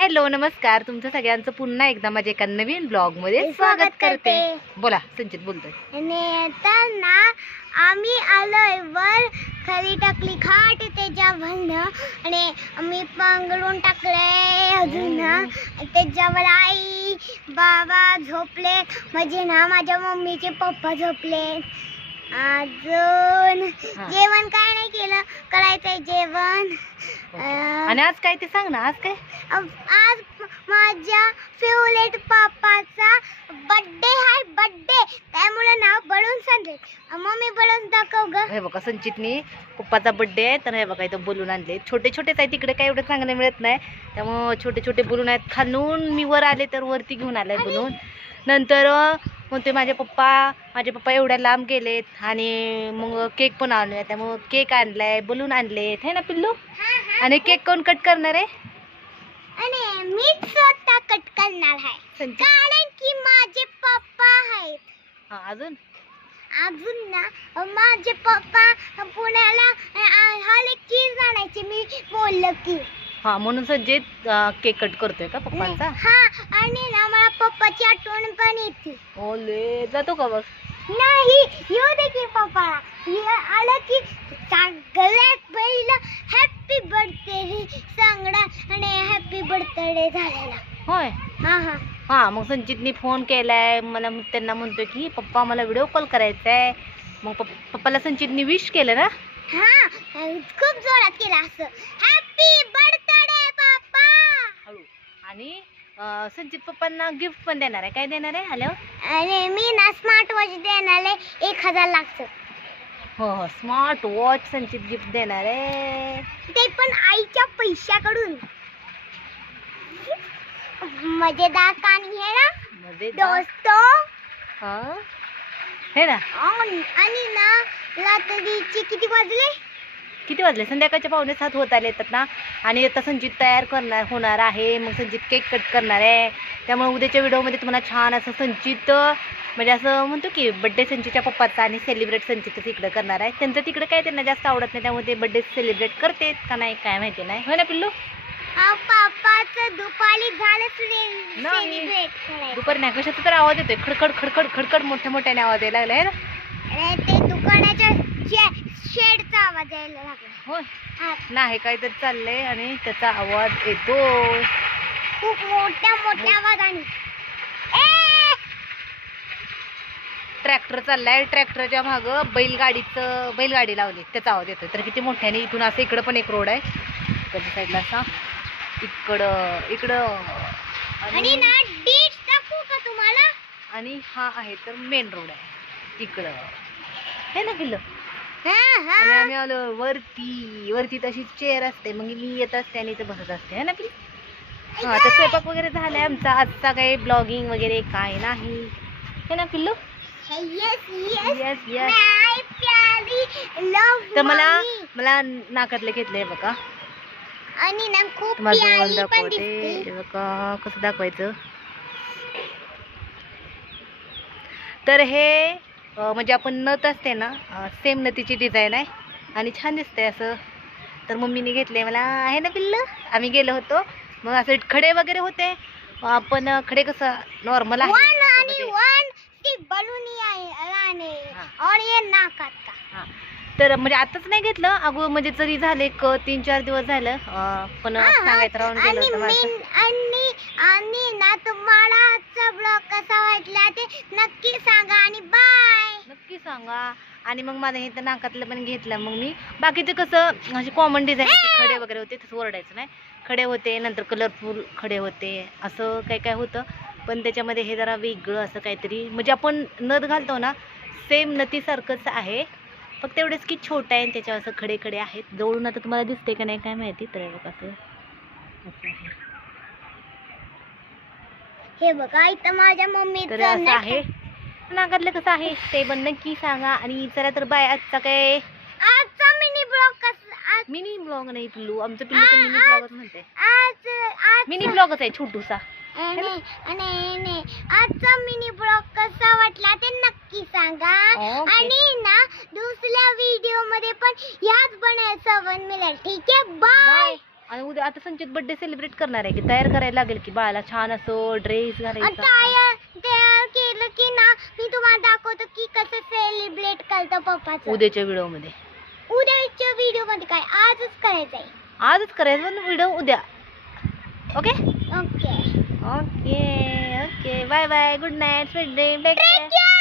Hello नमस्कार. तुमचं सगळ्यांचं पुन्हा एकदा माझ्या एका नवीन ब्लॉगमध्ये स्वागत करते. बोला संचित बोलतोय. आता ना आम्ही आलोय वर खाली टाकली खाट त्याच्यावर आणि आम्ही पांघरून टाकलंय अजून. त्याच्यावर आई बाबा झोपले म्हणजे ना माझ्या मम्मीचे पप्पा झोपले अजून. जेवण काय नाही केलं करायचंय जेवण. आणि आज काय ते सांग ना आज काय? आज माझ्या फेवरेट पापाचा बर्थडे आहे बर्थडे त्यामुळे ना बलून सांगते मम्मी बलून दाखव ग. हे बघा संचितनी पप्पाचा बर्थडे आहे तर हे बघा इथं बोलून आणले. छोटे छोटेच आहे तिकडे काय एवढं चांगलं मिळत नाही. त्यामुळं छोटे छोटे बोलून आहेत. खालून मी वर आले तर वरती घेऊन आलाय बोलून. नंतर अं, म्हणते माझे पप्पा माझे पप्पा एवढ्या लांब गेलेत आणि मग केक पण आणलाय त्यामुळं केक आणलाय बलून आणलेत. है ना पिल्लू? आणि केक कोण कट करणार आहे? आणि मी स्वतः कट करणार आहे. संचित कारण की माझे पप्पा आहेत. हा अजून? अजून ना माझे पप्पा पुण्याला हर एक चीज आणायची मी बोललो की. हा म्हणून संजित केक कट करतोय का पप्पांचा? हा आणि ना पप्पाची आठवण पण येते. ओले जातो का बघ नाही येऊ दे की पप्पाला ये आलं की सगळ्यात पहिलं हॅपी बर्थडे सांगणार आणि हॅपी बर्थडे झालेला. होय? हा हा. हा मग संचितनी फोन केलाय. मला मग त्यांना म्हणतोय की पप्पा मला व्हिडिओ कॉल करायचा आहे मग पप- पप्पाला संचितनी विश केलं ना? हा खूप जोरात केला असं. हॅपी बर्थडे पप्पा! हळू. आणि संचित पप्पांना गिफ्ट पण देणार आहे. काय देणार आहे? आल्यावर आणि मी ना स्मार्ट वॉच देणार आहे. एक हजार लागतं. हो हो. स्मार्ट वॉच संचित गिफ्ट देणार आहे. ते पण आईच्या पैशाकडून. मजेदार कहाणी आहे ना. दोस्तो. हा? हे ना. आणि आणि ना रात्रीचे किती वाजले किती वाजले? संध्याकाळच्या पावणे सात होत आले येतात ना. आणि आता संचित तयार करणार होणार आहे. मग संचित केक कट करणार आहे. त्यामुळे उद्याच्या व्हिडिओमध्ये तुम्हाला छान असं संचित म्हणजे असं म्हणतो की बड्डे संचितच्या पप्पाचा आणि सेलिब्रेट संचितच इकडं करणार आहे. त्यांचं तिकडं काय त्यांना जास्त आवडत नाही त्यामुळे ते बड्डे सेलिब्रेट करतेत का नाही काय माहिती नाही. हो ना पिल्लू? दुपारी नाही. दुपारी नाही कशाचा तर आवाज येतोय. खडखड खडखड खडखड मोठ्या मोठ्याने आवाज यायला लागला आहे ना? ते दुकानाच्या शेडचा आवाज यायला लागला. होय. हा, नाही काहीतरी चाललंय आणि त्याचा आवाज येतो. खूप मोठ्या मोठ्या आवाजाने. ए! ट्रॅक्टर चाललाय. ट्रॅक्टरच्या मागं बैलगाडीचं बैलगाडी लावली. त्याचा आवाज येतोय. तर किती मोठ्याने इथून असं इकडं पण एक रोड आहे. इकडच्या साईडला असा. इकडं इकडं. आणि आणि ना डिश दाखवू का तुम्हाला? आणि हा आहे तर मेन रोड आहे. इकडं. हे ना पिल्लं आणि हा. आम्ही आलो वरती. वरती तशी चेअर असते. मग मी येत असते आणि इथं बसत असते. है ना पिल्लू हा तर स्वयंपाक वगैरे झालाय आमचा. आजचा काही ब्लॉगिंग वगैरे काय नाही. हे ना पिल्लू? येस येस तर मला मला नाकातले घेतलंय बघा. आणि ना खूप पण दाखवते. बघा कसं दाखवायचं? तर हे म्हणजे आपण नथ असते ना सेम नथीची डिझाईन आहे आणि छान दिसतंय असं. तर मम्मीने घेतले मला आहे ना पिल्लं? आम्ही गेलो होतो. मग असं खडे वगैरे होते. आपण खडे कसं नॉर्मल आहे. तर म्हणजे आताच नाही घेतलं. अगो म्हणजे जरी झाले एक तीन चार दिवस झालं. पण. सांगायचं राहून गेलं आणि होतं आणि सांगा. आणि मग माझं हे तर नाकातलं पण घेतलं. मग मी बाकीचे कसं असे कॉमन डिझाईन खडे वगैरे होते तसं ओरडायचं नाही. खडे होते नंतर कलरफुल खडे होते असं काय काय होतं. पण त्याच्यामध्ये हे जरा वेगळं असं काहीतरी म्हणजे आपण नथ घालतो ना सेम नथीसारखंच आहे. फक्त एवढंच की छोटं आहे आणि त्याच्यावर असं खडे खडे आहेत. जवळून आता तुम्हाला दिसते का नाही काय माहिती? तर बघा असं. हे बघा इथं माझ्या तर मम्मीचं असं आहे. नाकातलं कसं आहे ते पण नक्की सांगा. आणि चला तर बाय आजचा काय? आजचा मिनी ब्लॉग कसा मिनी ब्लॉग नाही पिल्लू. आमचं पिल्लू तर मिनी ब्लॉगच म्हणते. आज आज मिनी ब्लॉगच आहे छोटूसा. आजचा मिनी ब्लॉग कसा वाटला ते नक्की सांगा. आणि ना दुसऱ्या व्हिडिओमध्ये पण ह्याच बनायचं मिळेल. ठीक आहे बाय बाय आणि उद्या आता संचित बर्थडे सेलिब्रेट करणार आहे की तयार करायला लागेल की बाळाला छान असं ड्रेस घालायचा. तुम्हाला दाखवतो की कसं सेलिब्रेट करतो पप्पाचं. उद्याच्या व्हिडिओमध्ये उद्याच्या व्हिडिओमध्ये काय? आजच करायचं आहे. आजच करायचं पण व्हिडिओ उद्या. Okay? Okay. Okay okay. Bye bye. Good night. Sweet dream. Take care.